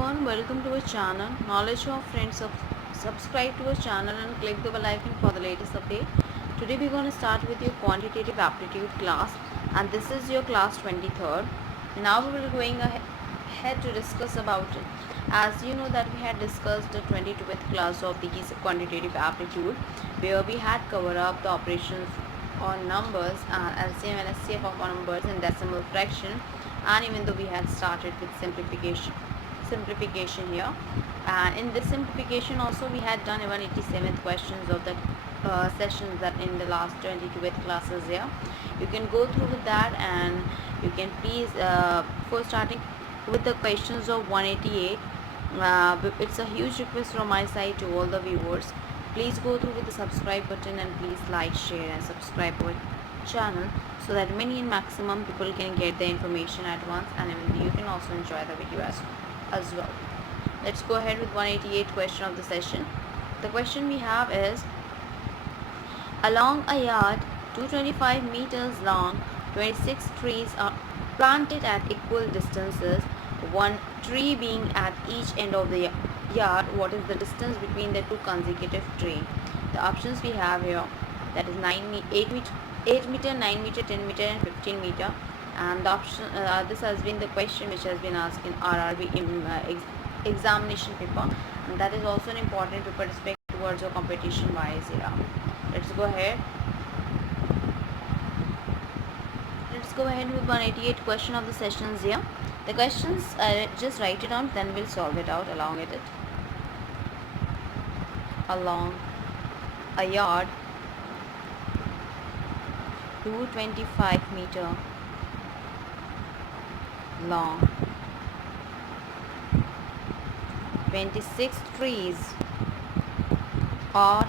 everyone, welcome to our channel Knowledge of Friends. Subscribe to our channel and click the bell icon for the latest update. Today we're going to start with your quantitative aptitude class, and this is your class 23rd. Now we will be going ahead to discuss about it. As you know that we had discussed the 22th class of the quantitative aptitude, where we had covered up the operations on numbers and LCM and SCF of numbers in decimal fraction, and even though we had started with simplification here, and in this simplification also we had done 187 questions of the sessions that in the last 22th classes here. You can go through with that, and you can please for starting with the questions of 188, it's a huge request from my side to all the viewers. Please go through with the subscribe button and please like, share and subscribe our channel so that many and maximum people can get the information at once, and even you can also enjoy the video as well. Let's go ahead with 188 question of the session. The question we have is: along a yard 225 meters long, 26 trees are planted at equal distances, one tree being at each end of the yard. What is the distance between the two consecutive trees? The options we have here, that is 8 meter, 9 meter, 10 meter and 15 meter. And the option, this has been the question which has been asked in RRB examination paper, and that is also an important paper respect towards your competition wise here. Let's go ahead with 188 question of the sessions here. The questions, just write it down, then we'll solve it out along with it. Along a yard 225 meter long, 26 trees are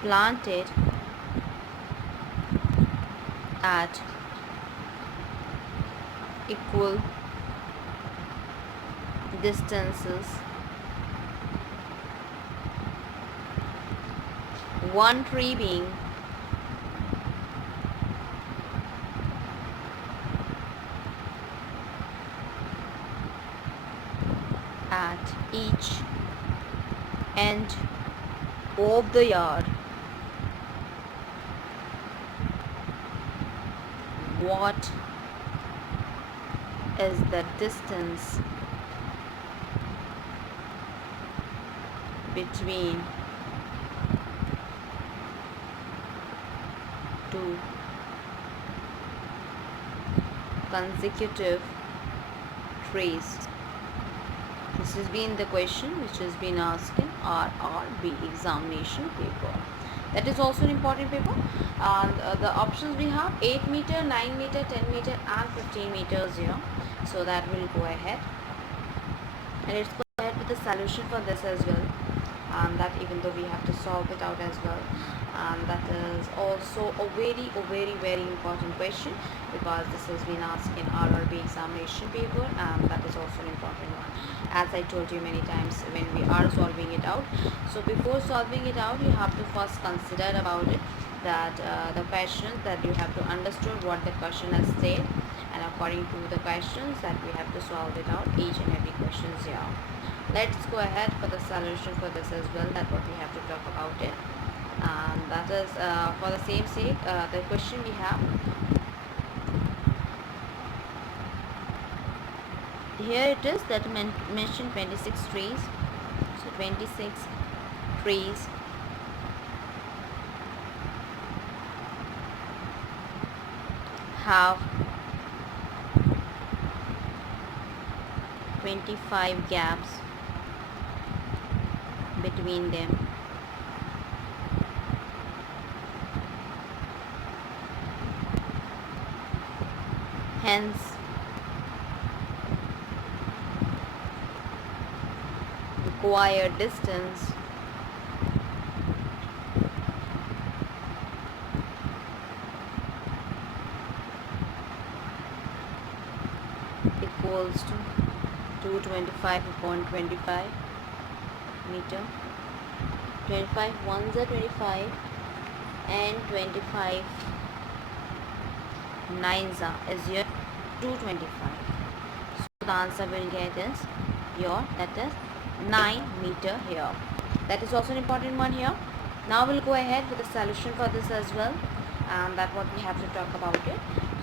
planted at equal distances, one tree being at each end of the yard. What is the distance between two consecutive trees? This has been the question which has been asked in RRB examination paper. That is also an important paper. And the options we have 8 meter, 9 meter, 10 meter and 15 meters here. So that will go ahead. And let's go ahead with the solution for this as well. And that even though we have to solve it out as well. And that is also a very important question, because this has been asked in RRB examination paper, and that is also an important one, as I told you many times when we are solving it out. So before solving it out, you have to first consider about it, that the questions, that you have to understand what the question has said, and according to the questions that we have to solve it out, each and every questions here. Let's go ahead for the solution for this as well, that what we have to talk about it. And that is for the same sake, the question we have here, it is that mentioned 26 trees. So 26 trees have 25 gaps between them. Hence, required distance equals to 225 upon 25 meter. 25 ones are 25 and 25 nines are is your 225. So the answer will get is your, that is 9 meter here. That is also an important one here. Now we'll go ahead with the solution for this as well, and that's what we have to talk about it.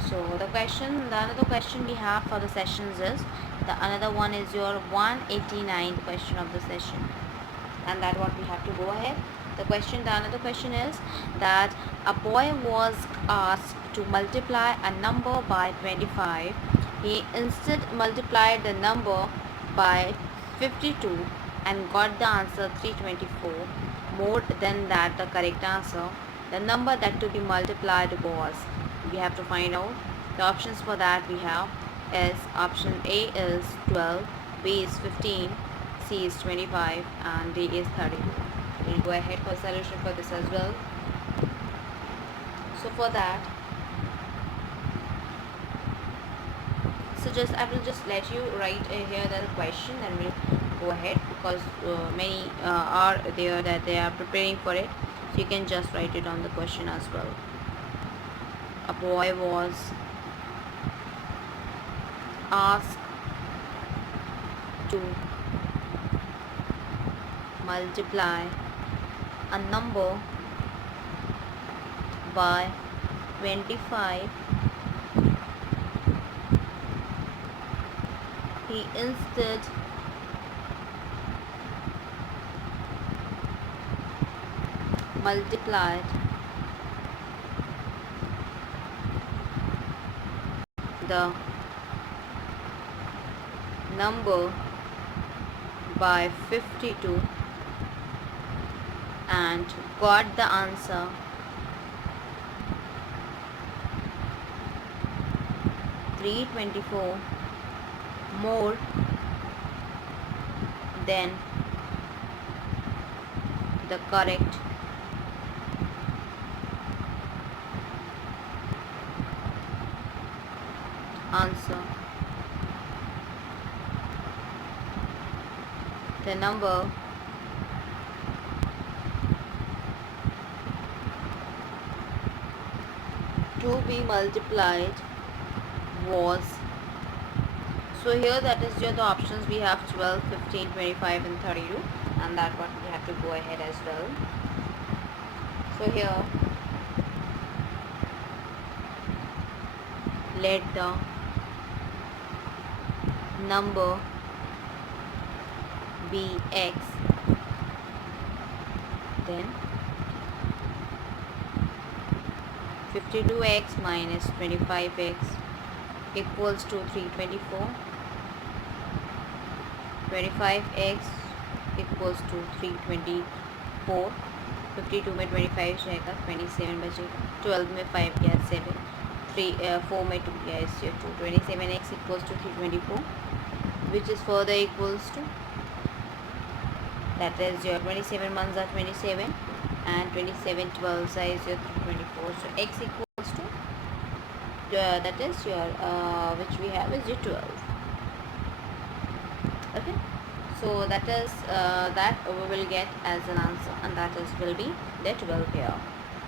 So the another question we have for the sessions is, the another one is your 189th question of the session, and that what we have to go ahead. The another question is that a boy was asked to multiply a number by 25. He instead multiplied the number by 52 and got the answer 324, more than that the correct answer. The number that to be multiplied was, we have to find out. The options for that we have is option A is 12, B is 15, C is 25, and D is 32. We'll go ahead for solution for this as well. So for that, I will just let you write here the question, and we'll go ahead, because many are there that they are preparing for it, so you can just write it on the question as well. A boy was asked to multiply a number by 25. He instead multiplied the number by 52 and got the answer 324, more than the correct answer. The number to be multiplied was, so here that is your the options we have 12, 15, 25 and 32, and that one we have to go ahead as well. So here, let the number be x, then 52x minus 25x equals to 324. 25x equals to 324. 52 में 25 जाएगा, 27 बचेगा, 12 में 5 गया 7, 4 में 2 गया is your 2. 27x equals to 324, which is further equals to, that is your 27 ones are 27 and 27 12s is your 324. So x equals to that is your which we have is your 12. Okay, so that is that we will get as an answer, and that is will be the 12 here.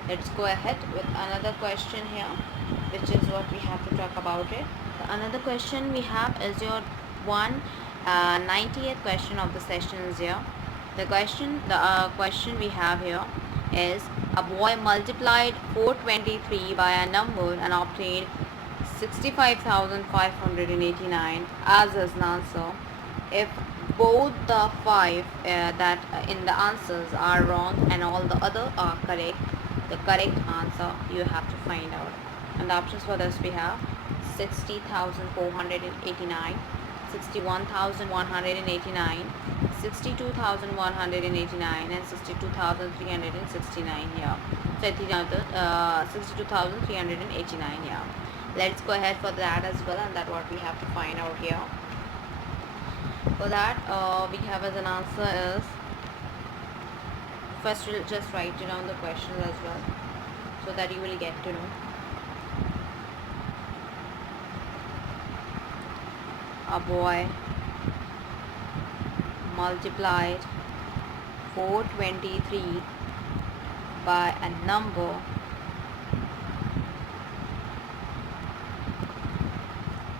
Let's go ahead with another question here, which is what we have to talk about it. Another question we have is your 90th question of the sessions here. The question we have here is, a boy multiplied 423 by a number and obtained 65,589 as his answer. If both the 5 that in the answers are wrong and all the other are correct, the correct answer you have to find out. And the options for this we have 60,489, 61,189, 62,189 and 62,369 here. So 62,389 here. Let's go ahead for that as well, and that's what we have to find out here. For that we have as an answer is, first we'll just write down the questions as well, so that you will get to know. A boy multiplied 423 by a number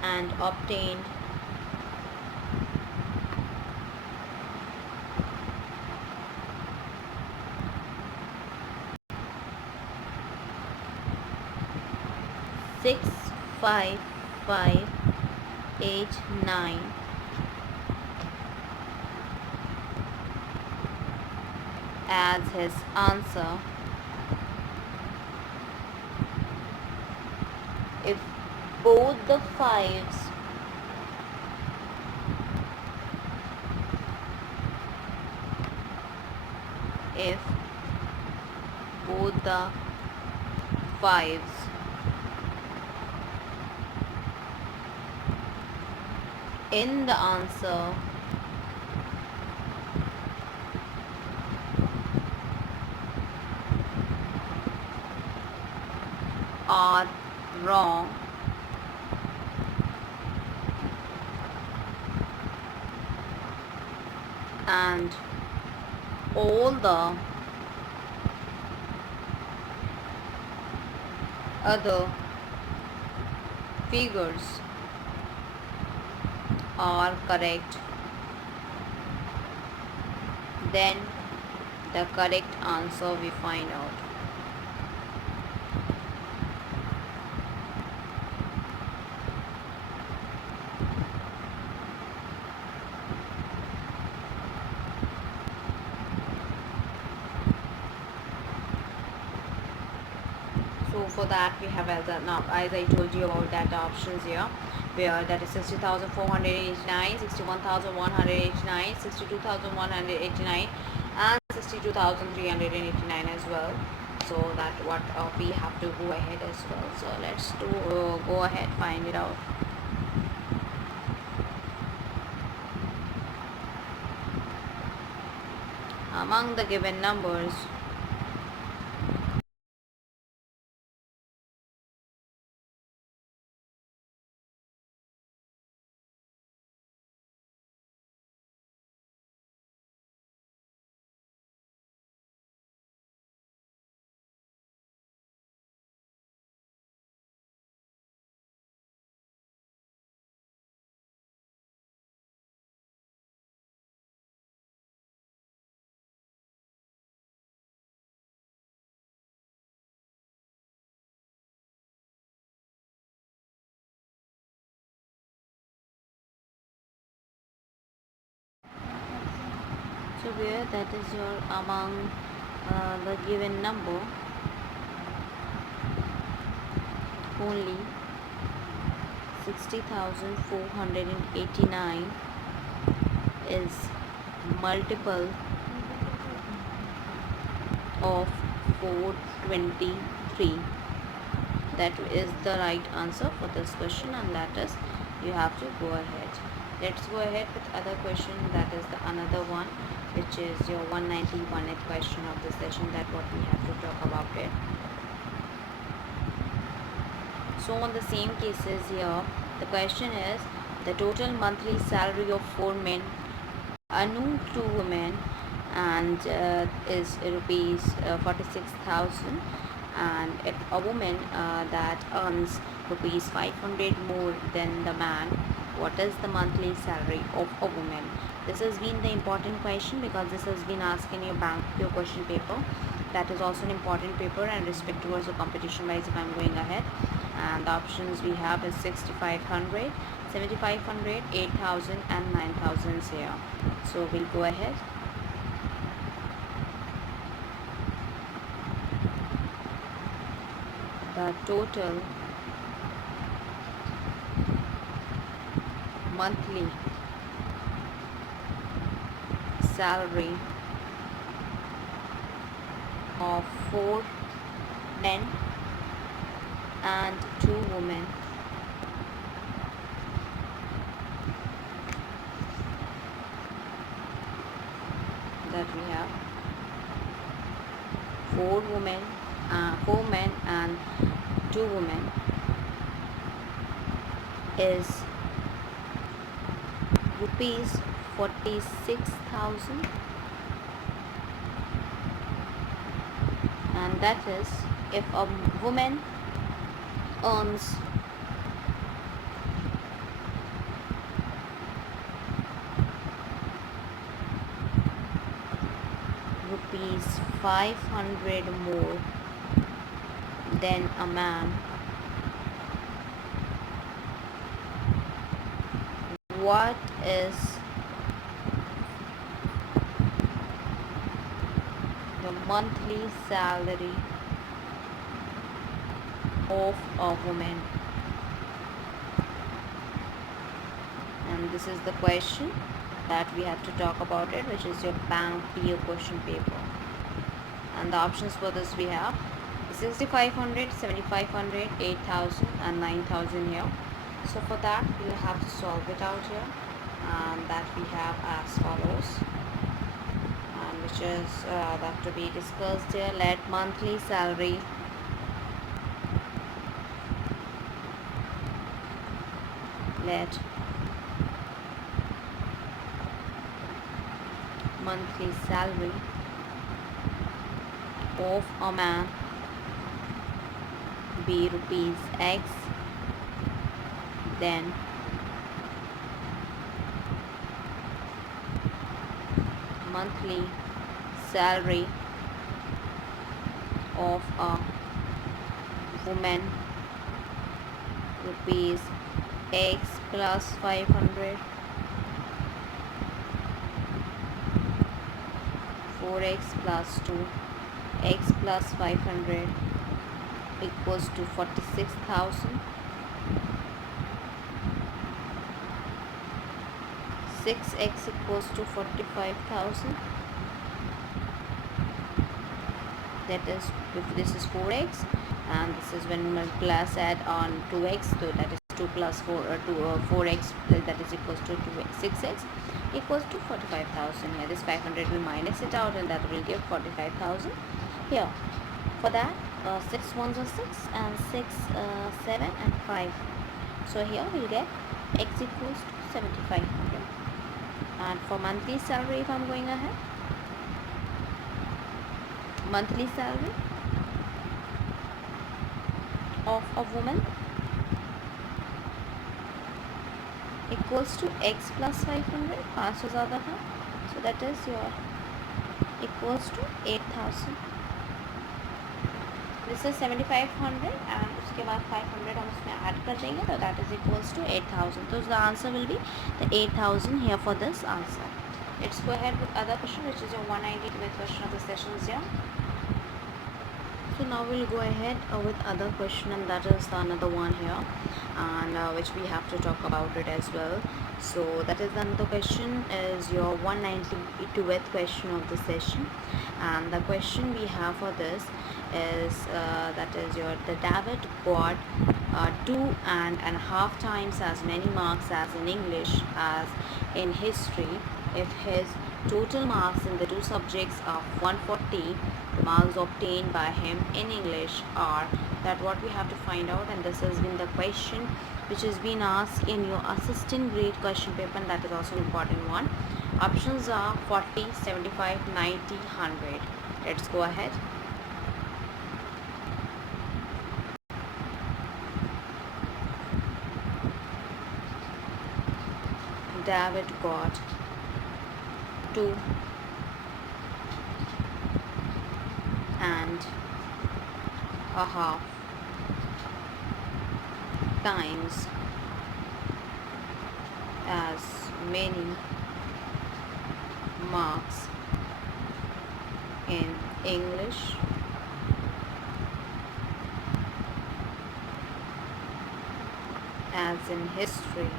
and obtained 6 5 5 8 9 as his answer. If both the fives if both the fives in the answer are wrong, and all the other figures are correct, then the correct answer we find out. So for that we have as I told you about that options here, where that is 60,489, 61,189, 62,189 and 62,389 as well. So that what we have to go ahead as well. So let's go ahead, find it out. Among the given numbers, so where that is your among the given number, only 60,489 is multiple of 423. That is the right answer for this question, and that is you have to go ahead. Let's go ahead with other question. That is the another one, which is your 191th question of the session, that what we have to talk about it. So on the same cases here, the question is the total monthly salary of 4 men, Anu 2 women, and is rupees 46,000, and if a woman that earns rupees 500 more than the man, what is the monthly salary of a woman? This has been the important question because this has been asked in your bank your question paper. That is also an important paper, and respect towards the competition wise if I'm going ahead. And the options we have is 6,500, 7,500, 8,000 and 9,000 here. So we'll go ahead. The total monthly salary of 4 men and 2 women that we have 4 men and 2 women is rupees 46,000, and that is if a woman earns rupees 500 more than a man, what is the monthly salary of a woman? And this is the question that we have to talk about it, which is your bank PO question paper. And the options for this we have 6500, 7500, 8000 and 9000 here. So for that we'll have to solve it out here, and that we have as follows, and which is that to be discussed here. Let monthly salary of a man be rupees X, then monthly salary of a woman rupees X plus 500, 4x plus 2, x plus 500 equals to 46,000, 6x equals to 45,000. That is, if this is 4x, and this is when we plus add on 2x, so that is 2 plus 4 4x, that is equals to 6x equals to 45,000. Here this 500 will minus it out, and that will give 45,000 here. For that 6 ones are 6, and 6 7 and 5, so here we'll get x equals to 7500. And for monthly salary, if I'm going ahead, monthly salary of a woman equals to x plus 500, 5 is other hand, so that is your equals to 8000. This is 7500 and उसके बाद 500 हम उसमें add कर देंगे, तो that is equals to 8000. तो the answer will be the 8000 here for this answer. Let's go ahead with other question which is your 192th question of the sessions here. So now we'll go ahead with other question, and that is another one here, and which we have to talk about it as well. So that is another question is your 192th question of the session, and the question we have for this is that is your the David got 2.5 times as many marks as in English as in history if his total marks in the two subjects are 140. The marks obtained by him in English are that what we have to find out, and this has been the question which has been asked in your assistant grade question paper, and that is also an important one. Options are 40, 75, 90, 100. Let's go ahead. David got 2.5 times as many marks in English as in history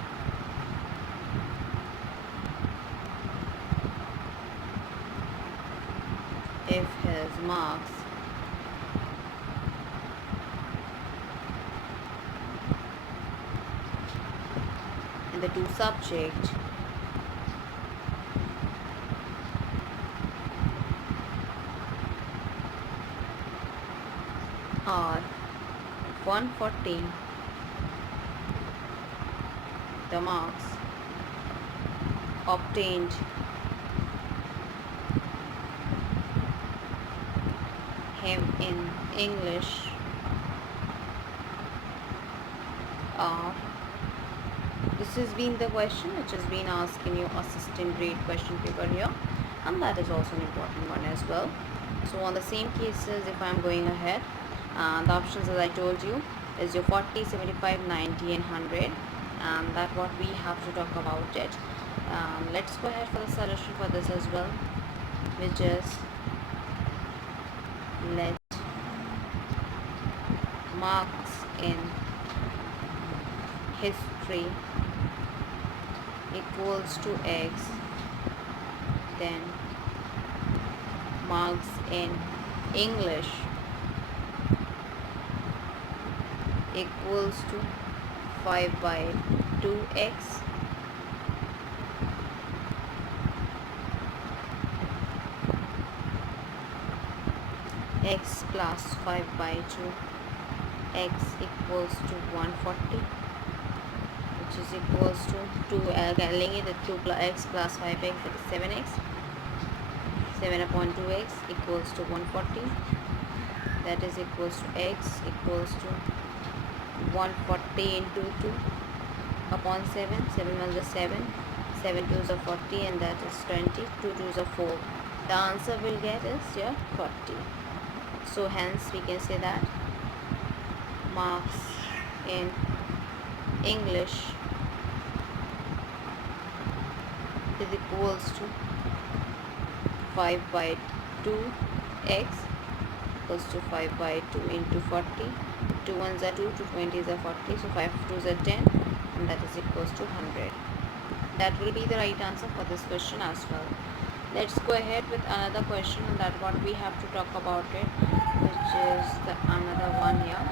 if his marks in the two subjects are 140. The marks obtained him in English are, this has been the question which has been asked in your assistant grade question paper here, and that is also an important one as well. So on the same cases, if I am going ahead, the options as I told you is your 40, 75, 90 and 100, and that what we have to talk about it. Let's go ahead for the solution for this as well, which is let marks in history equals to x, then marks in English equals to 5 by 2x, x plus 5 by 2, x equals to 140, which is equals to 2, calling it 2 plus x plus 5x, that is 7x, 7 upon 2x equals to 140, that is equals to x equals to 140 into 2 upon 7, 7 1 is 7, 7 2s are 40, and that is 20, 2 2s are 4. The answer we'll get is here 40. So hence we can say that marks in English is equals to 5 by 2x equals to 5 by 2 into 40. 2 1s are 2, 2 20s are 40, so 5 2s are 10, and that is equals to 100. That will be the right answer for this question as well. Let's go ahead with another question, and that what we have to talk about it, which is the another one here.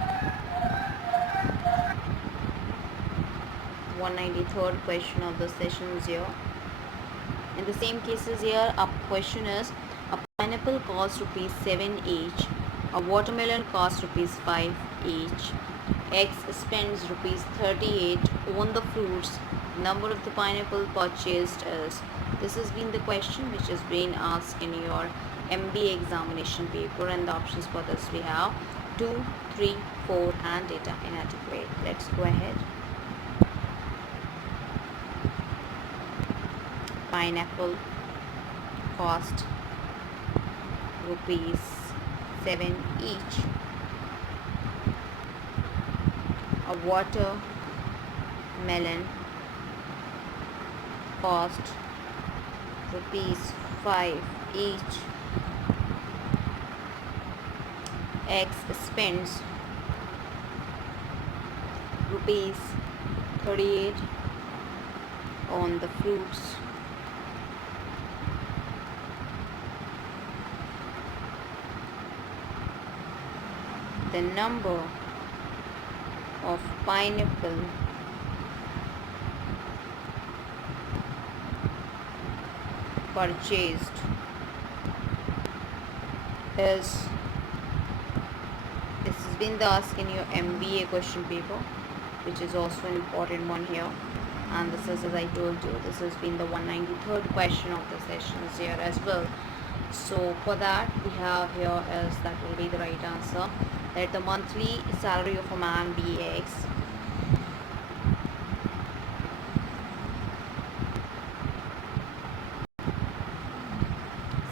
193rd question of the sessions here. In the same cases here, our question is a pineapple costs rupees 7 each, a watermelon costs rupees 5 each, X spends rupees 38 on the fruits, number of the pineapple purchased is. This has been the question which has been asked in your MBA examination paper, and the options for this we have 2, 3, 4 and data inadequate. Let's go ahead. Pineapple cost rupees 7 each, a watermelon cost rupees 5 each, X spends rupees 38 on the fruits, the number of pineapple purchased is. This has been the ask in your MBA question paper, which is also an important one here, and this is, as I told you, this has been the 193rd question of the sessions here as well. So for that we have here is, that will be the right answer, let the monthly salary of a man be X,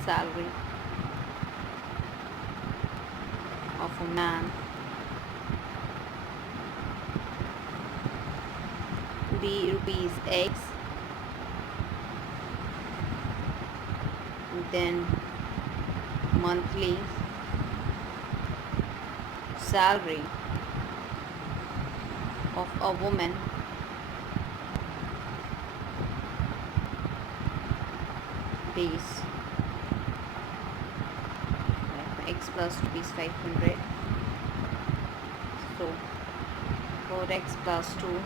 salary of a man be rupees X, then monthly salary of a woman base X plus rupees 500. So 4x plus 2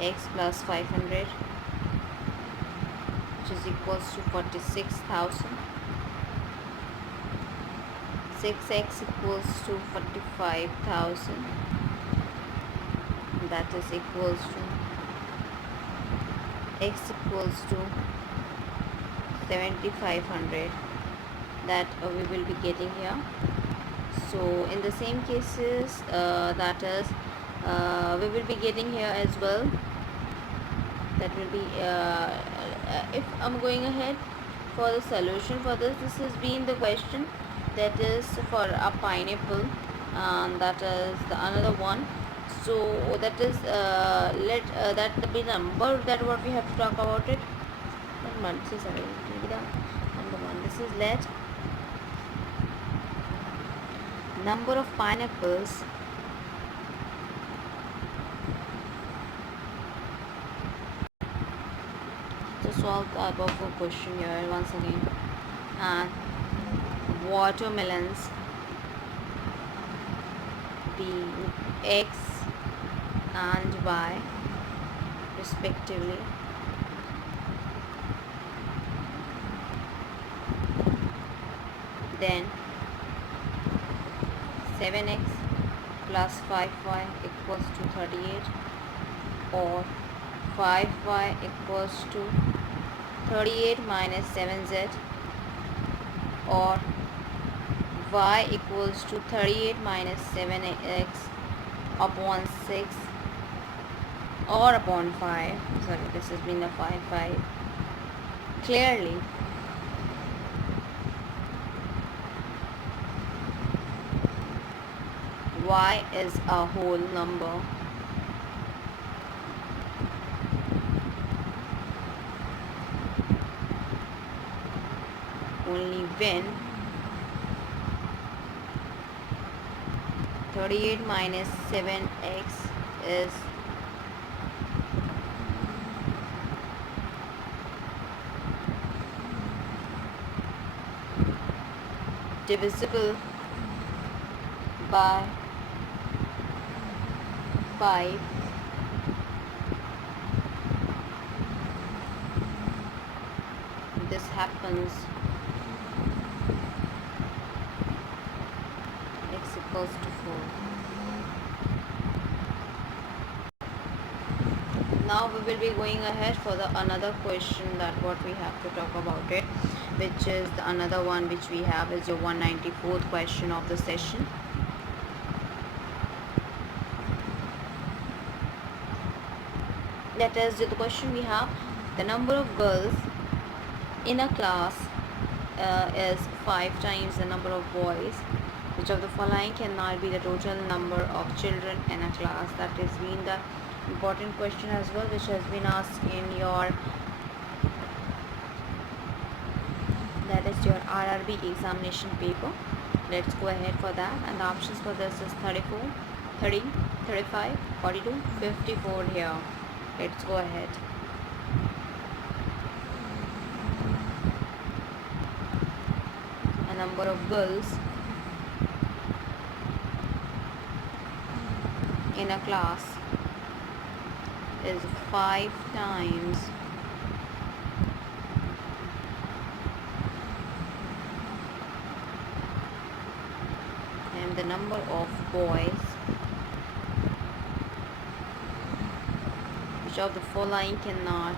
x plus 500, which is equals to 46,000. 6x equals to 45,000, that is equals to x equals to 7,500, that we will be getting here. So in the same cases, that is we will be getting here as well, that will be if I'm going ahead for the solution for this, this has been the question, that is for a pineapple, that is the another one, So that is let that be the number that what we have to talk about it. This is the number one. This is let number of pineapples to solve the above question here once again. And watermelons be X and Y respectively. Then 7x plus 5y equals to 38, or 5y equals to 38 minus 7z, or y equals to 38 minus 7x upon 6 or upon 5. Sorry, this has been the 5. Clearly y is a whole number. Only when 38 minus 7x is divisible by 5, this happens x equals to 4. Now we will be going ahead for the another question that what we have to talk about it, which is the another one which we have is your 194th question of the session. That is the question we have: the number of girls in a class is 5 times the number of boys. Which of the following cannot be the total number of children in a class? That is been the important question as well, which has been asked in your, that is your RRB examination paper. Let's go ahead for that, and the options for this is 34, 30, 35, 42, 54 here. Let's go ahead. A number of girls in a class is 5 times and the number of boys. Which of the following cannot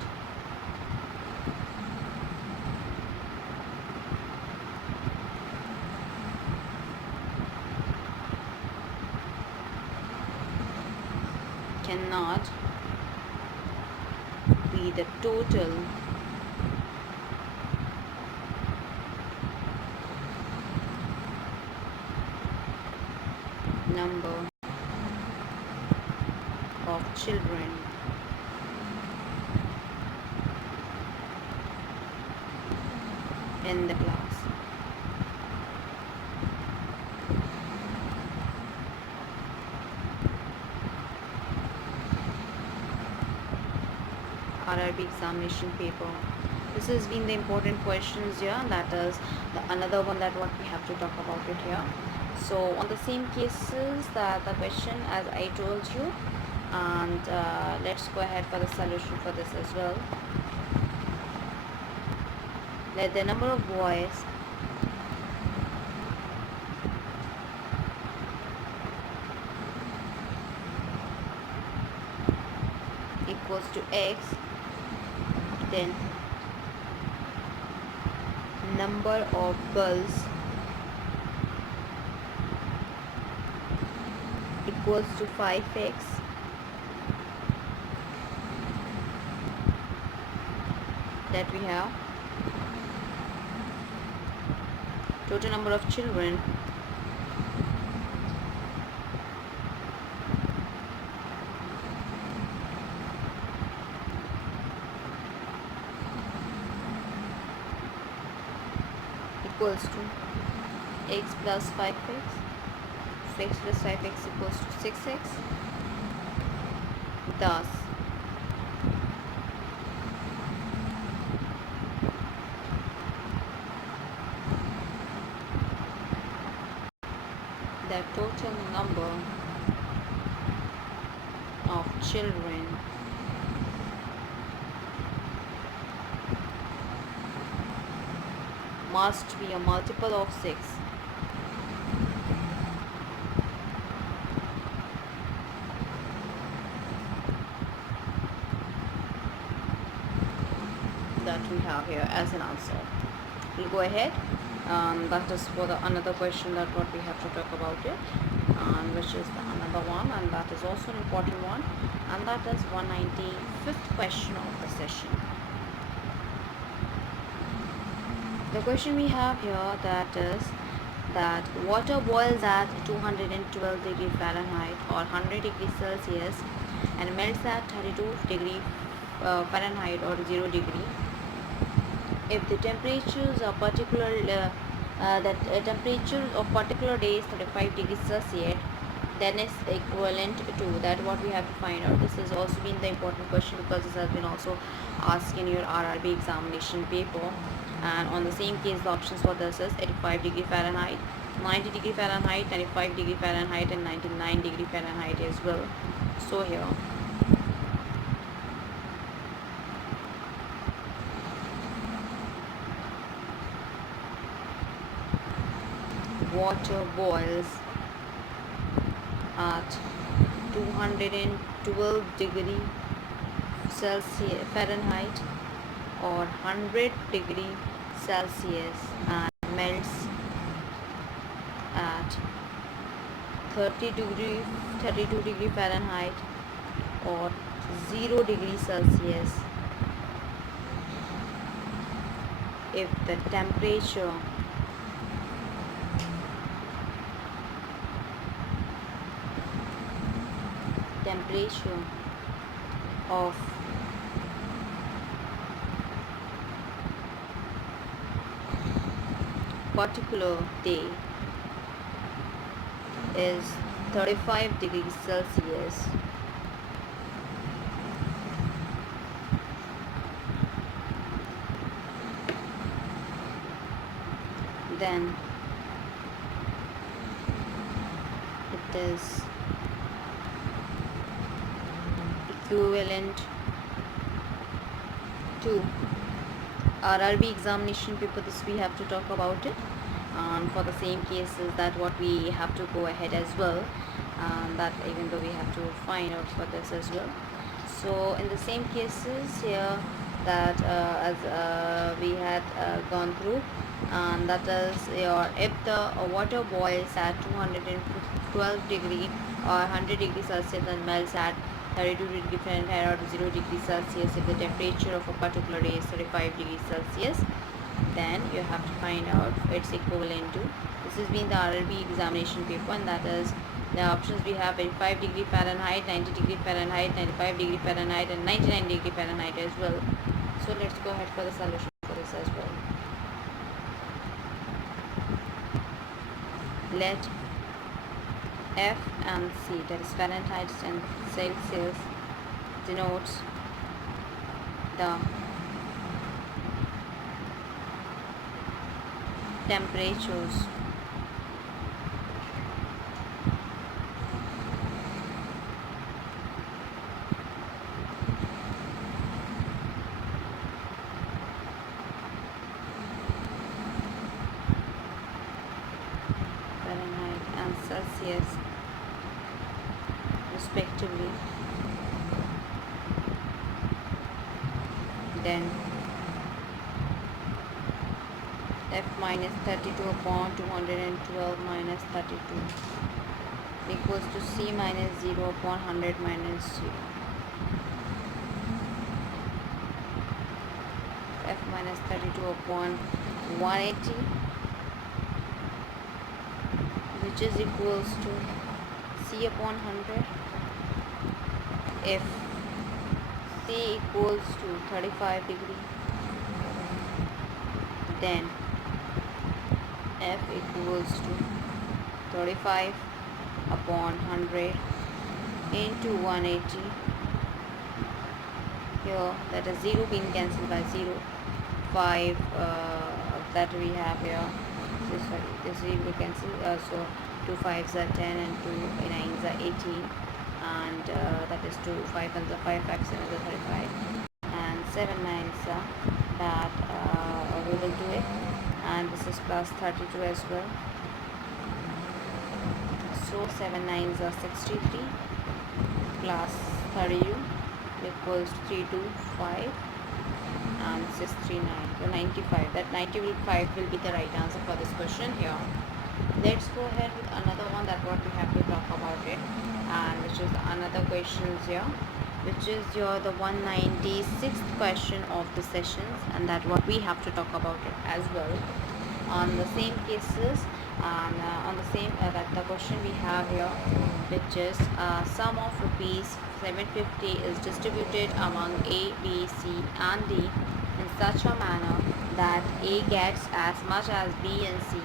be the total number of children in the class? RRB examination paper. This has been the important questions here. That is the another one that what we have to talk about it here. So on the same cases that the question as I told you, and let's go ahead for the solution for this as well. Let the number of boys equals to x, then number of girls equals to 5x, that we have total number of children equals to x plus 5x. So x plus 5x equals to 6x. Thus, the total number of children must be a multiple of 6. That we have here as an answer. We'll go ahead. That is for the another question that what we have to talk about it, which is the another one, and that is also an important one, and that is 195th question of the session. The question we have here, that is that water boils at 212 degree Fahrenheit or 100 degree Celsius and melts at 32 degree Fahrenheit or 0 degree. If the temperatures of temperature of particular day is 35 degrees Celsius, then is equivalent to that what we have to find out. This has also been the important question because this has been also asked in your RRB examination paper, and on the same case the options for this is 85 degree Fahrenheit, 90 degree Fahrenheit, 95 degree Fahrenheit and 99 degree Fahrenheit as well. So here water boils at 212 degree Celsius Fahrenheit or 100 degree Celsius and melts at 32 degree Fahrenheit or 0 degree Celsius. If the temperature of particular day is 35 degrees Celsius, then it is equivalent to RRB examination paper. This we have to talk about it, and for the same cases that what we have to go ahead as well, and that even though we have to find out for this as well. So in the same cases here that as we had gone through, and that is your if the water boils at 212 degree or 100 degrees Celsius and melts at 32 degree Fahrenheit or 0 degree Celsius, if the temperature of a particular day is 35 degrees Celsius, then you have to find out its equivalent to. This has been the RRB examination paper, and that is the options we have 85 degree Fahrenheit, 90 degree Fahrenheit, 95 degree Fahrenheit and 99 degree Fahrenheit as well. So let's go ahead for the solution for this as well. Let F and C, that is Fahrenheit and Celsius, denotes the temperatures Fahrenheit and Celsius respectively. Then F minus 32 upon 212 minus 32 equals to C minus 0 upon 100 minus 0. F minus 32 upon 180, which is equals to C upon 100. If C equals to 35 degree, then F equals to 35 upon 100 into 180. Here that is 0 being cancelled by 0. 5 that we have here. This 0 will cancel. So 2 5s are 10 and 2 9s are 18, and that is 2 5 and the 5 5 7 is 35, and 7 9s are that we will do it, and this is plus 32 as well. So 7 9s are 63 plus 32 equals 325 and 639, so 95. That 95 will be the right answer for this question here. Let's go ahead with another one that what we have to talk about it, and which is another questions here, which is the 196th question of the sessions, and that what we have to talk about it as well on the same cases, and on the same that the question we have here, which is sum of rupees 750 is distributed among A, B, C and D in such a manner that A gets as much as B and C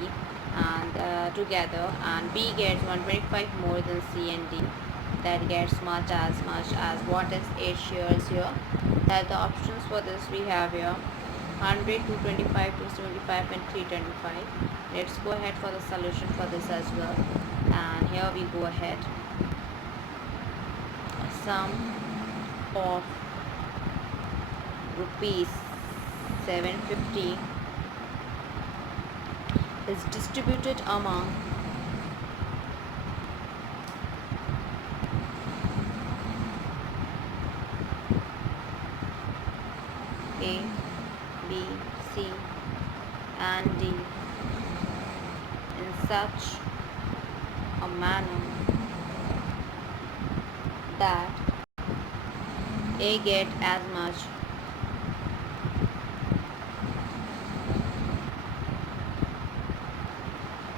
and together, and B gets 125 more than C and D. That gets much as what is A shares here. That the options for this we have here 100, 225, 275 and 325. Let's go ahead for the solution for this as well, and here we go ahead. Sum of rupees 750 is distributed among A, B, C and D in such a manner that A get as much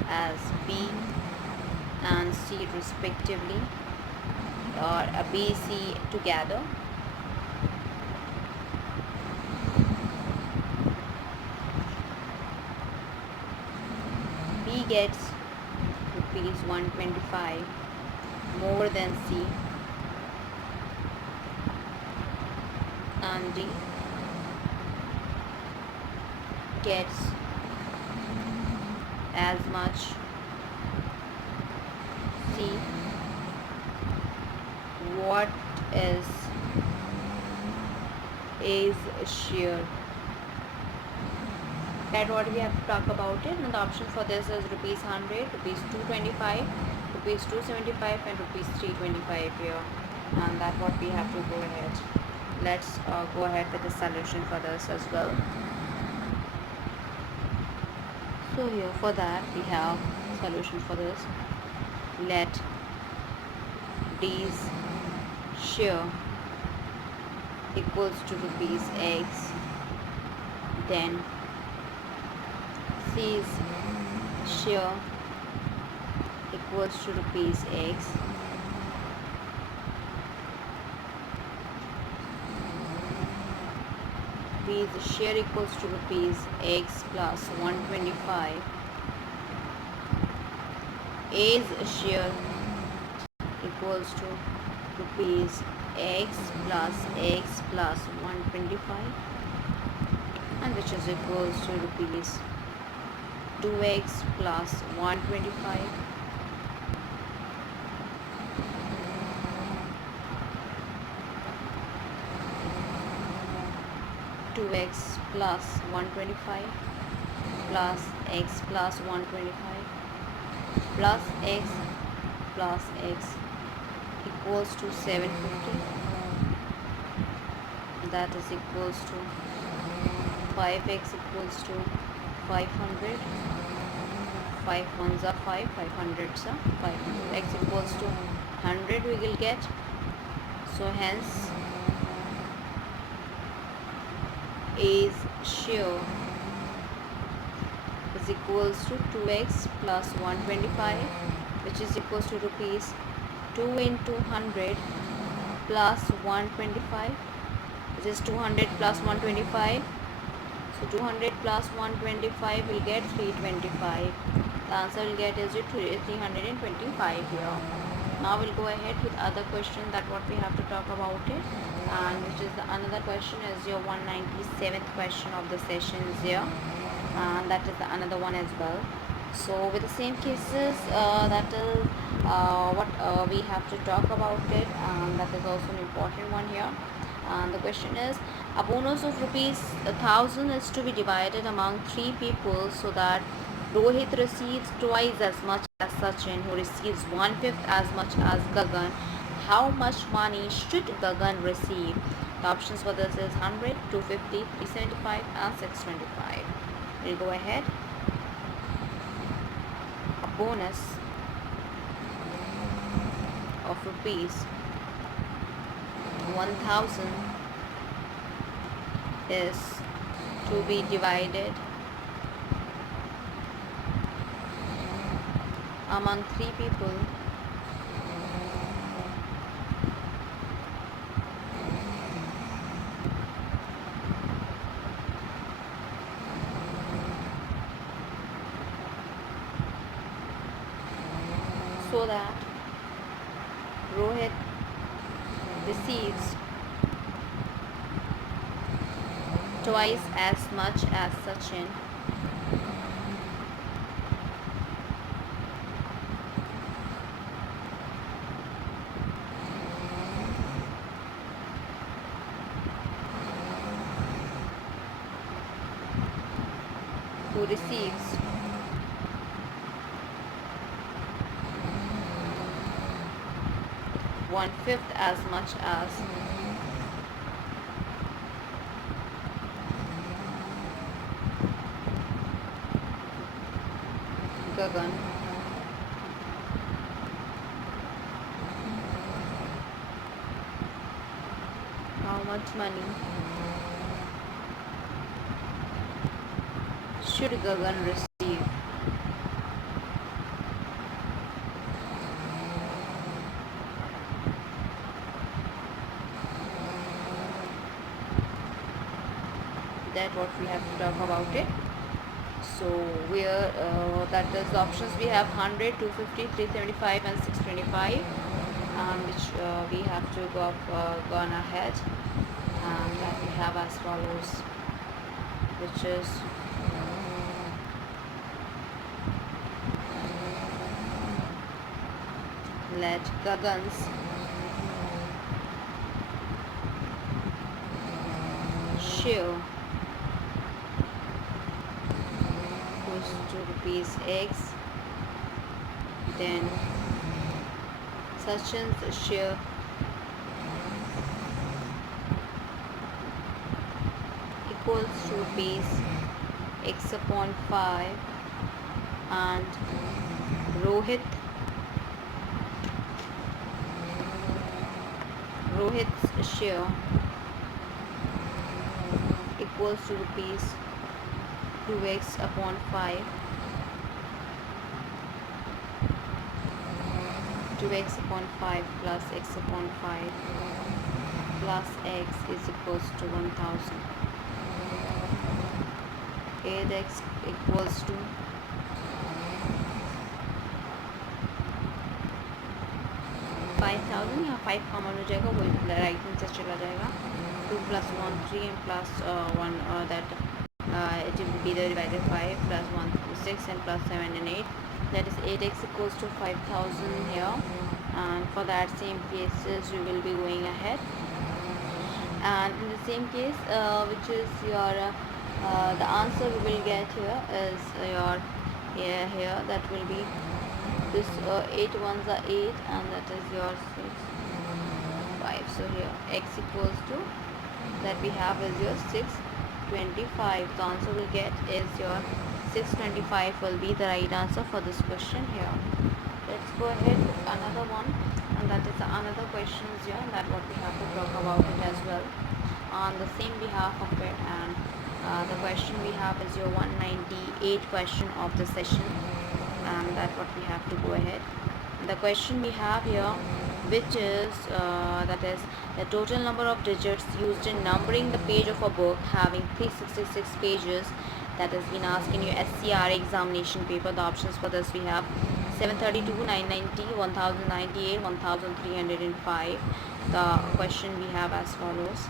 as B and C respectively, or a B, C together, B gets rupees 125 more than C, and D gets as much C. What is A's share? That what we have to talk about it, and the option for this is rupees 100, rupees 225, rupees 275 and rupees 325 here, and that what we have to go ahead. Let's go ahead with the solution for this as well. So here for that we have solution for this. Let D's share equals to rupees X, then C's share equals to rupees X, B's share equals to rupees X plus 125, A's share equals to rupees X plus 125, and which is equals to rupees 2x plus 125, 2x plus 125 plus x plus 125 plus x plus x equals to 750. That is equals to 5x equals to 500. 5 ones are 5, 500s are 500. X equals to 100 we will get. So hence A's share is equals to 2x plus 125, which is equals to rupees 2 into 100 plus 125, which is 200 plus 125. So 200 plus 125 will get 325. The answer will get is 325 here. Now we'll go ahead with other question that what we have to talk about it, and which is the another question is your 197th question of the session is here, and that is the another one as well. So with the same cases, that is what we have to talk about it, and that is also an important one here. And the question is, a bonus of rupees 1000 is to be divided among 3 people so that Rohit receives twice as much as Sachin, who receives 1/5 as much as Gagan. How much money should Gagan receive? The options for this is 100, 250, 375 and 625. We'll go ahead. A bonus of rupees 1000 is to be divided among 3 people so that Rohit receives twice as much as Sachin, who receives 1/5 as much as Gagan. How much money should Gagan receive? That what we have to talk about it. So where that is the options we have 100, 250, 375 and 625, which we have to gone ahead, and that we have as follows, which is let Gagan's share goes to rupees X, then Sachin's share equals to rupees X upon 5, and Rohit's share equals to rupees 2x upon 5, 2x upon 5 plus x upon 5 plus x is equals to 1000. 8x equals to 5000, यहाँ 5 common हो जाएगा, वो right hand से चला जाएगा. 2 plus 1 3 and plus 1 that it will be divided 5 plus 1 6 and plus 7 and 8, that is 8x equals to 5000 here. And for that same cases we will be going ahead, and in the same case which is your the answer we will get here is your here that will be this 8 ones are 8, and that is your 6 5. So here x equals to that we have is your 625. The answer we get is your 625 will be the right answer for this question here. Let's go ahead with another one, and that is another question here, that what we have to talk about it as well on the same behalf of it. And the question we have is your 198 question of the session, and that what we have to go ahead. The question we have here, which is that is the total number of digits used in numbering the page of a book having 366 pages. That has been asked in your SCR examination paper. The options for this we have 732, 990, 1098, 1305. The question we have as follows: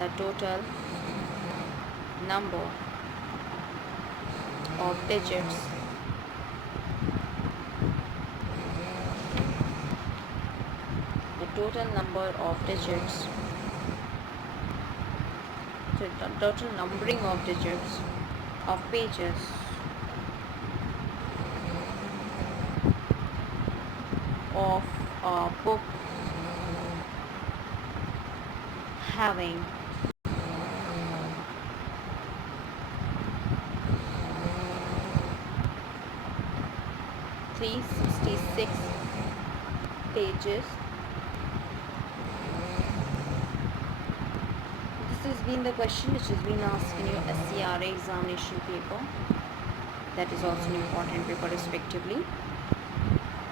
the total number of digits so the total numbering of digits of pages of a book having 366 pages. This has been the question which has been asked in your SCRA examination paper. That is also an important paper respectively.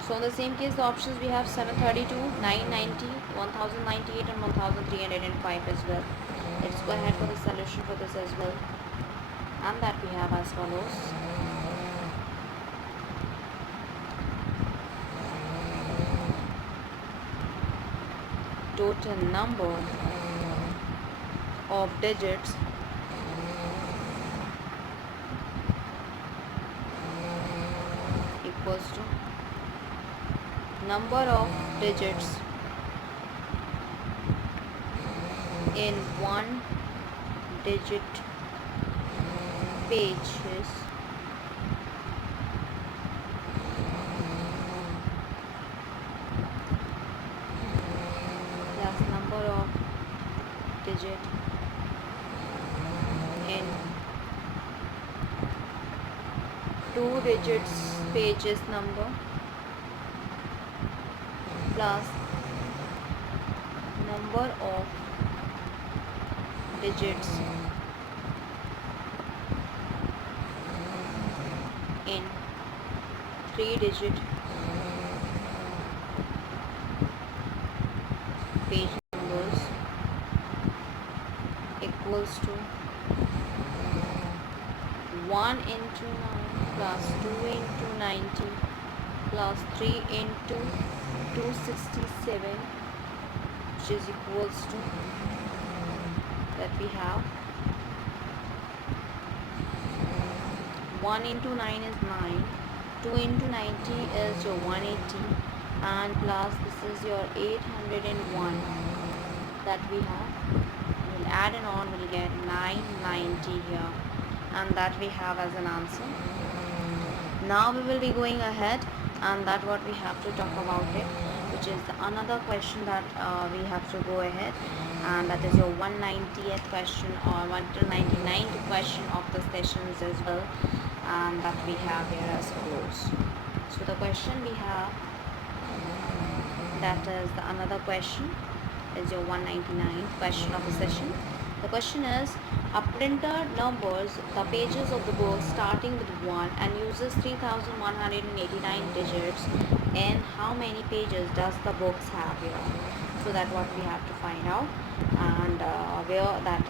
So in the same case, the options we have 732, 990, 1098 and 1305 as well. Let's go ahead for the solution for this as well. And that we have as follows: total number of digits equals to number of digits in one digit pages plus number of digit in two digits pages number plus number of digits in three digit page numbers equals to 1 into 9 plus 2 into 90 plus 3 into 267, which is equals to that we have 1 into 9 is 9, 2 into 90 is your 180, and plus this is your 801 that we have. We'll add and on, we'll get 990 here, and that we have as an answer. Now we will be going ahead, and that what we have to talk about it, which is another question that we have to go ahead, and that is your 190th question or 199th question of the sessions as well, and that we have here as follows. So the question we have, that is the another question, is your 199th question of the session. The question is: a printer numbers the pages of the book starting with 1 and uses 3189 digits. And how many pages does the books have here? So that what we have to find out, and where that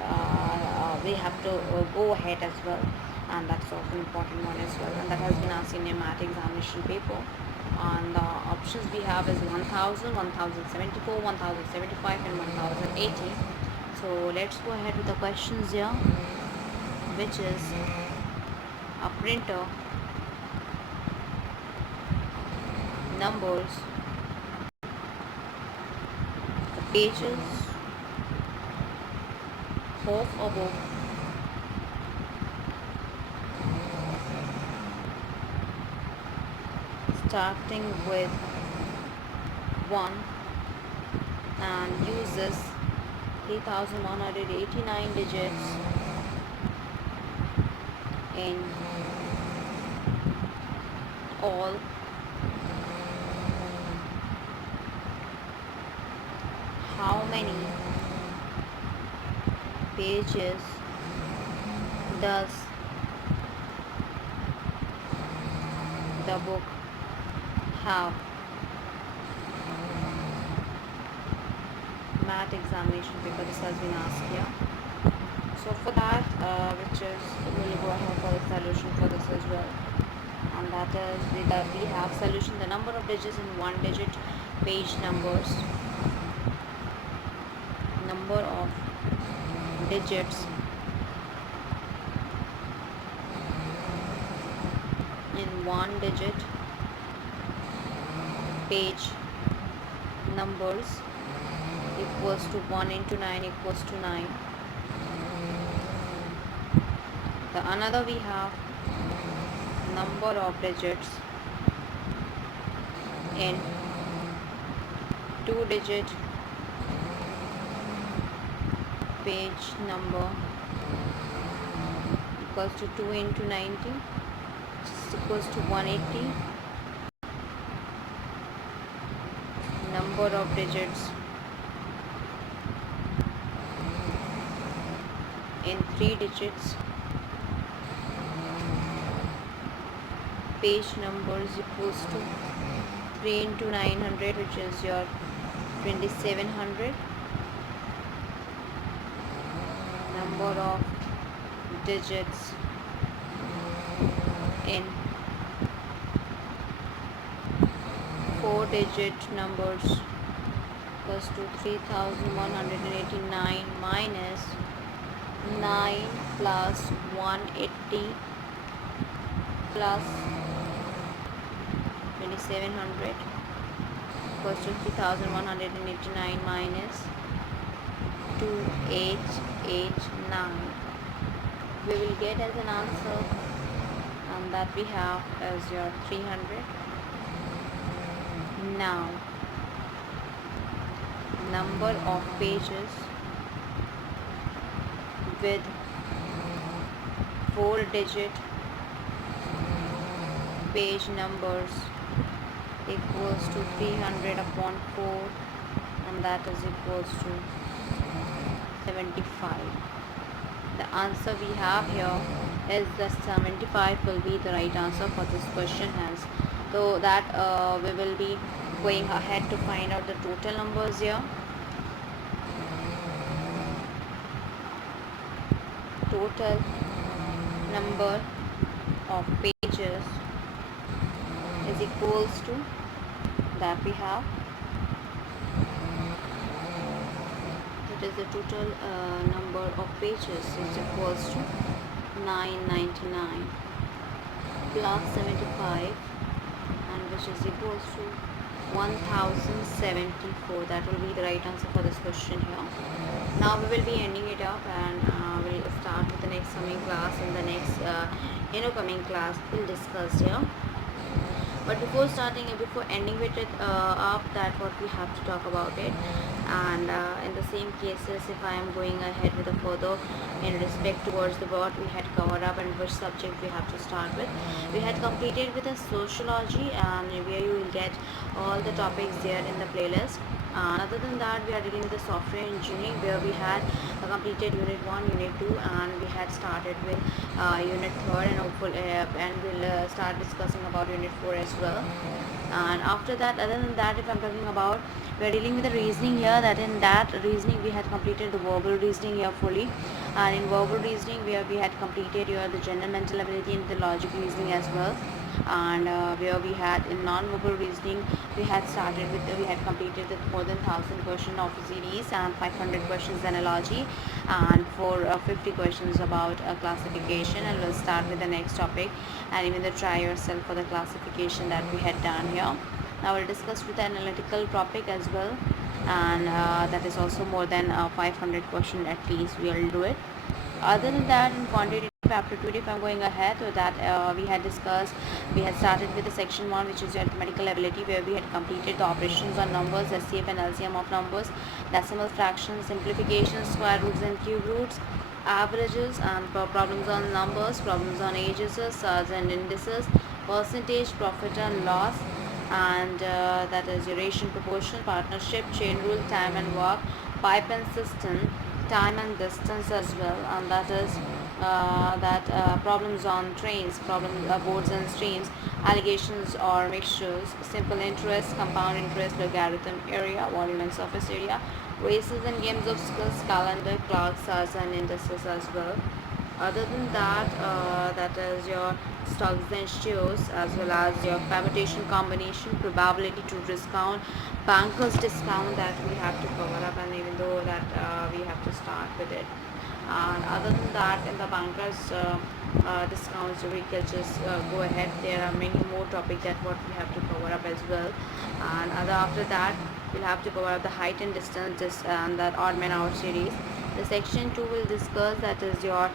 we have to go ahead as well, and that's also an important one as well, and that has been asked in a math examination paper. And the options we have is 1000, 1074, 1075 and 1080. So let's go ahead with the questions here, which is: a printer numbers the pages of a book starting with 1 and uses 3189 digits in all. How many pages does the book have? math examination paper. This has been asked here. So for that, which is, we'll go ahead for the solution for this as well. And that is, we have solution, the number of digits in one digit, page numbers, number of digits in one digit, page numbers equals to 1 into 9 equals to 9. The another we have number of digits in two digit, page number equals to 2 into 90 is equals to 180. Number of digits in three digits, page numbers equals to 3 into 900, which is your 2700. Number of digits in four digit numbers equals to 3189 minus 9 plus 180 plus 2700 equals to 3189 minus 2889. We will get as an answer, and that we have as your 300. Now, number of pages with four digit page numbers equals to 300 upon 4, and that is equals to 75. The answer we have here is the 75 will be the right answer for this question. Hence, so that we will be going ahead to find out the total numbers here. Total number of pages is equals to, that we have, it is the total number of pages is equals to 999 plus 75, and which is equals to 1074. That will be the right answer for this question here. Now we will be ending it up, and we'll start with the next coming class. In the next coming class we'll discuss here. But before starting and before ending with it up, that what we have to talk about it. And in the same cases, if I am going ahead with a further in respect towards the what we had covered up and which subject we have to start with, we had completed with a sociology, and where you will get all the topics there in the playlist. Other than that, we are dealing with the software engineering, where we had completed unit 1, unit 2, and we had started with unit 3rd, and hopefully and we'll start discussing about unit 4 as well. And after that, other than that, if I'm talking about, we are dealing with the reasoning here, that in that reasoning we had completed the verbal reasoning here fully, and in verbal reasoning where we had completed here the general mental ability and the logic reasoning as well. And where we had in non-verbal reasoning, we had started with we had completed with more than 1000 question of series and 500 questions analogy, and for 50 questions about classification. And we'll start with the next topic, and even try yourself for the classification that we had done here. Now we'll discuss with the analytical topic as well, and that is also more than 500 question at least. We'll do it. Other than that, in quantitative aptitude, if I'm going ahead, so that we had discussed, we had started with the section 1, which is arithmetical ability, where we had completed the operations on numbers, SCF and LCM of numbers, decimal fractions, simplifications, square roots and cube roots, averages, and problems on numbers, problems on ages, surds and indices, percentage, profit and loss, and that is duration, proportion, partnership, chain rule, time and work, pipe and system, time and distance as well, and that is problems on trains, boards and streams, allegations or mixtures, simple interest, compound interest, logarithm, area, volume and surface area, races and games of skills, calendar, clocks, stars and indices as well. Other than that, that is your stocks and shares, as well as your permutation combination, probability to discount, bankers discount, that we have to cover up, and even though that we have to start with it. And other than that, in the bankers discounts, we can just go ahead. There are many more topics that what we have to cover up as well. And after that, we'll have to cover up the height and distance, and that odd man out series. The section 2 will discuss, that is your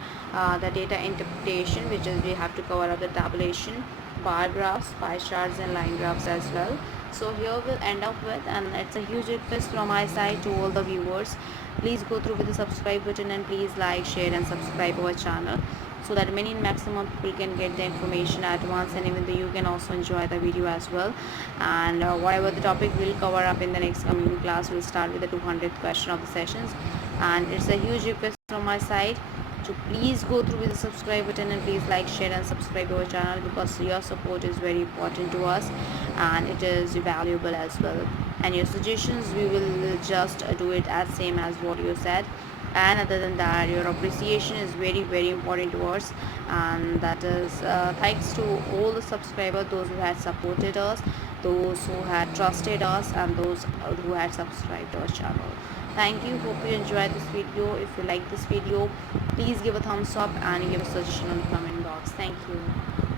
the data interpretation, which is we have to cover up the tabulation, bar graphs, pie charts and line graphs as well. So here we'll end up with, and it's a huge request from my side to all the viewers, please go through with the subscribe button and please like, share and subscribe our channel, so that many maximum people can get the information at once, and even though you can also enjoy the video as well. And whatever the topic we'll cover up in the next coming class, we'll start with the 200th question of the sessions. And it's a huge request from my side to please go through with the subscribe button and please like, share and subscribe our channel, because your support is very important to us and it is valuable as well. And your suggestions, we will just do it as same as what you said. And other than that, your appreciation is very important to us, and that is thanks to all the subscribers, those who had supported us, those who had trusted us, and those who had subscribed to our channel. Thank you. Hope you enjoyed this video. If you like this video, please give a thumbs up and give a suggestion on the comment box. Thank you.